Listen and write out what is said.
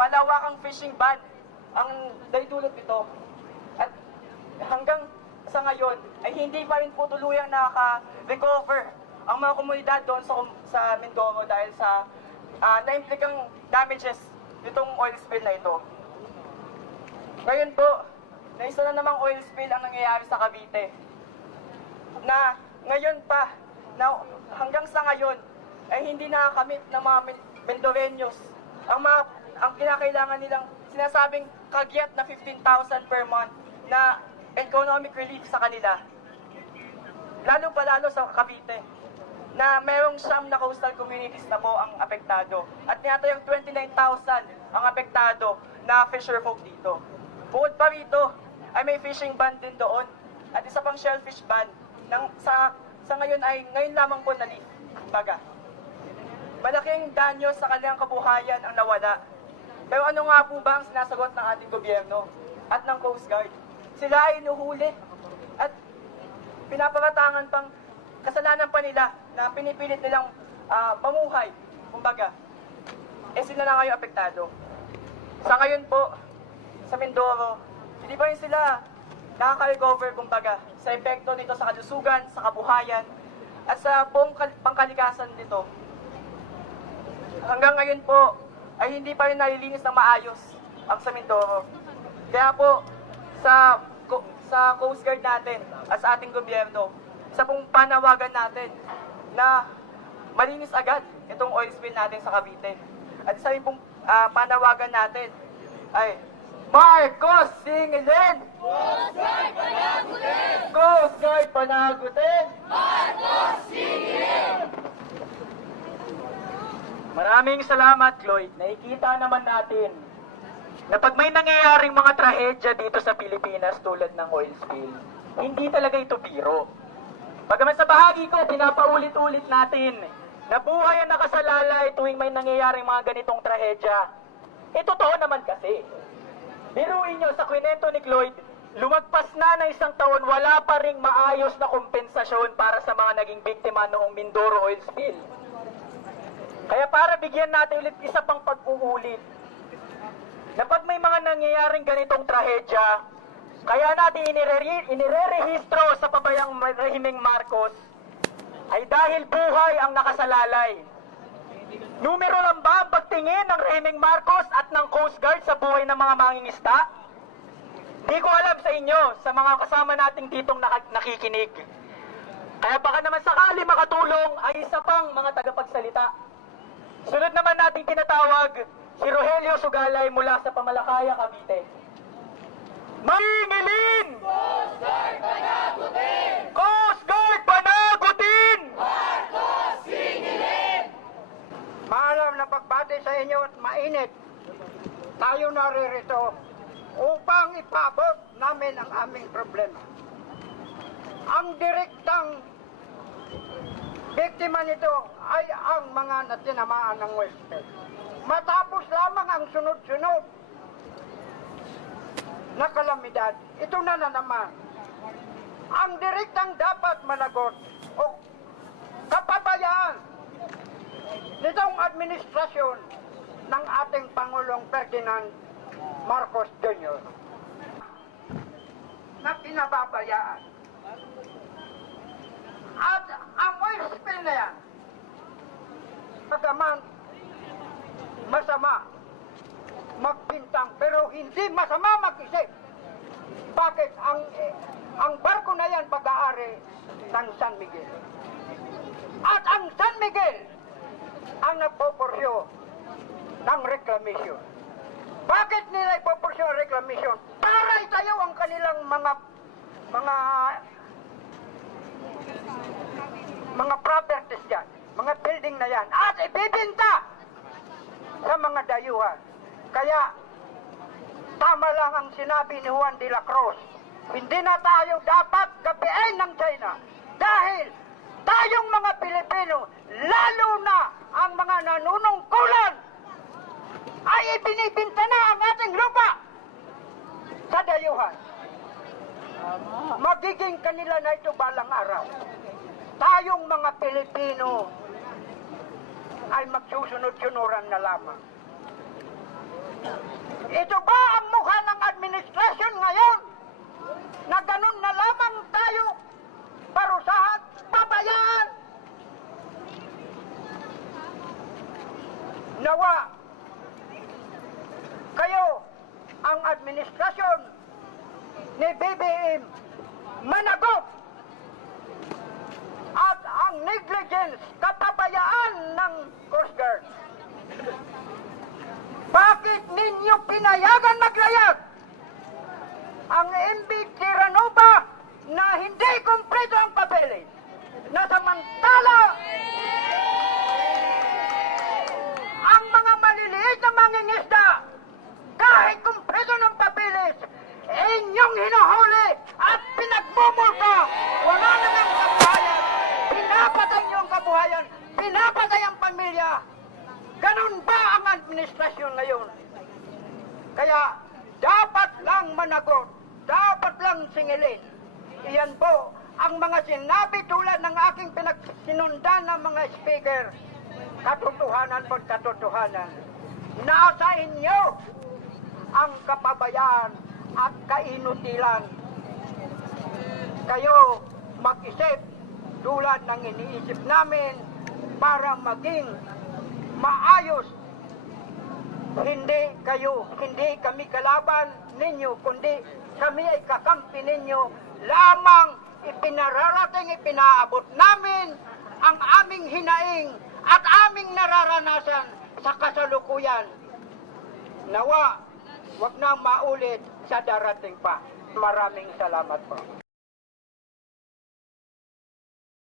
malawakang fishing ban ang daidulot nito. At hanggang sa ngayon ay hindi pa rin po tuluyang nakaka-recover ang mga komunidad doon sa Mindoro dahil sa naimplikang damages nitong oil spill na ito. Ngayon po, na isa na namang oil spill ang nangyayari sa Cavite. Na ngayon pa, na hanggang sa ngayon, ay hindi nakakamit ng mga Mendoreños ang kinakailangan nilang sinasabing kagyat na 15,000 per month na economic relief sa kanila. Lalo pa lalo sa Cavite, na merong siyam na coastal communities na po ang apektado. At tinatayang 29,000 ang apektado na fisher folk dito. Bukod pa rito, ay may fishing ban din doon. At isa pang shellfish ban. Sa ngayon ay ngayon lamang po nalift. Baga. Malaking danyo sa kanilang kabuhayan ang nawala. Pero ano nga po ba ang sinasagot ng ating gobyerno at ng Coast Guard? Sila ay inuhuli at pinaparatangan pang kasalanan pa nila na pinipilit nilang mamuhay. Kumbaga, sila na kayo apektado. Sa ngayon po, sa Mindoro, hindi pa rin sila nakaka-recover, kumbaga, sa epekto nito sa kalusugan, sa kabuhayan, at sa buong pangkalikasan nito. Hanggang ngayon po, ay hindi pa rin nalilinis ng maayos ang sa Mindoro. Kaya po, sa Coast Guard natin at sa ating gobyerno, sa pong panawagan natin na malinis agad itong oil spill natin sa Cavite. At isa rin pong panawagan natin ay Marcos Singilin! Coast Guard panagutin! Coast Guard panagutin! Marcos Singilin! Maraming salamat, Lloyd. Nakikita naman natin na pag may nangyayaring mga trahedya dito sa Pilipinas tulad ng oil spill, hindi talaga ito biro. Bagaman sa bahagi ko, pinapaulit-ulit natin na buhay ang nakasalalay tuwing may nangyayaring mga ganitong trahedya. Totoo naman kasi. Biruin nyo, sa kwento ni Lloyd, lumagpas na ng isang taon, wala pa ring maayos na kompensasyon para sa mga naging biktima noong Mindoro oil spill. Kaya para bigyan natin ulit isa pang pag-uulit, na pag may mga nangyayaring ganitong trahedya, kaya natin inirerehistro sa pabayang rehimeng Marcos, ay dahil buhay ang nakasalalay. Numero lang ba ang pagtingin ng rehimeng Marcos at ng Coast Guard sa buhay ng mga mangingisda? Di ko alam sa inyo, sa mga kasama nating ditong nakikinig. Kaya baka naman sakali makatulong ay isa pang mga tagapagsalita. Sunod naman nating tinatawag si Rogelio Sugalay mula sa Pamalakaya, Cavite. Mangingilin! Coast Guard panagutin! Coast Guard panagutin! Marcos Singilin! Maalam na pagbati sa inyo at mainit, tayo naririto upang ipabot namin ang aming problema. Ang direktang biktima nito ay ang mga natinamaan ng oil spill. Matapos lamang ang sunod-sunod na kalamidad, ito na naman. Ang direktang dapat managot o kapabayaan nitong administrasyon ng ating Pangulong Ferdinand Marcos Jr. na pinababayaan. At ang oil spill na yan, bagaman masama magpintang pero hindi masama mag-isip. Bakit ang barko na yan pag-aari ng San Miguel? At ang San Miguel ang nagpoporsyo ng reclamation. Bakit nila ipoporsyo ang reclamation? Para itayo ang kanilang mga properties yan, mga building na yan, at ibibinta sa mga dayuhan. Kaya, tama lang ang sinabi ni Juan de la Cruz, hindi na tayo dapat gapiin ng China dahil tayong mga Pilipino, lalo na ang mga nanunungkulan, ay ibinibinta na ang ating lupa sa dayuhan. Magiging kanila na ito balang araw. Tayong mga Pilipino ay magsusunod-sunuran na lamang. administrasyon ni BBM managot at ang negligence, kapabayaan ng Coast Guard. Bakit ninyo pinayagan maglayag ang MV Terranova na hindi kumpleto ang papeles? Na samantala, ang mga maliliit na mangingisda, kahit kumpleto ng papeles, inyong hinuhuli at pinagmumulta. Wala namang kabuhayan. Pinapatay niyo ang kabuhayan. Pinapatay ang pamilya. Ganun ba ang administrasyon ngayon? Kaya dapat lang managot, dapat lang singilin. Iyan po ang mga sinabi tulad ng aking pinagsinundan ng mga speaker. Katotohanan po, katotohanan. Nasa inyo ang kapabayaan at kainutilan. Kayo mag-isip tulad ng iniisip namin para maging maayos. Hindi kami kalaban ninyo, kundi kami ay kakampi ninyo. Lamang ipinaabot namin ang aming hinaing at aming nararanasan sa kasalukuyan. Nawa, wag na maulit sa darating pa. Maraming salamat po.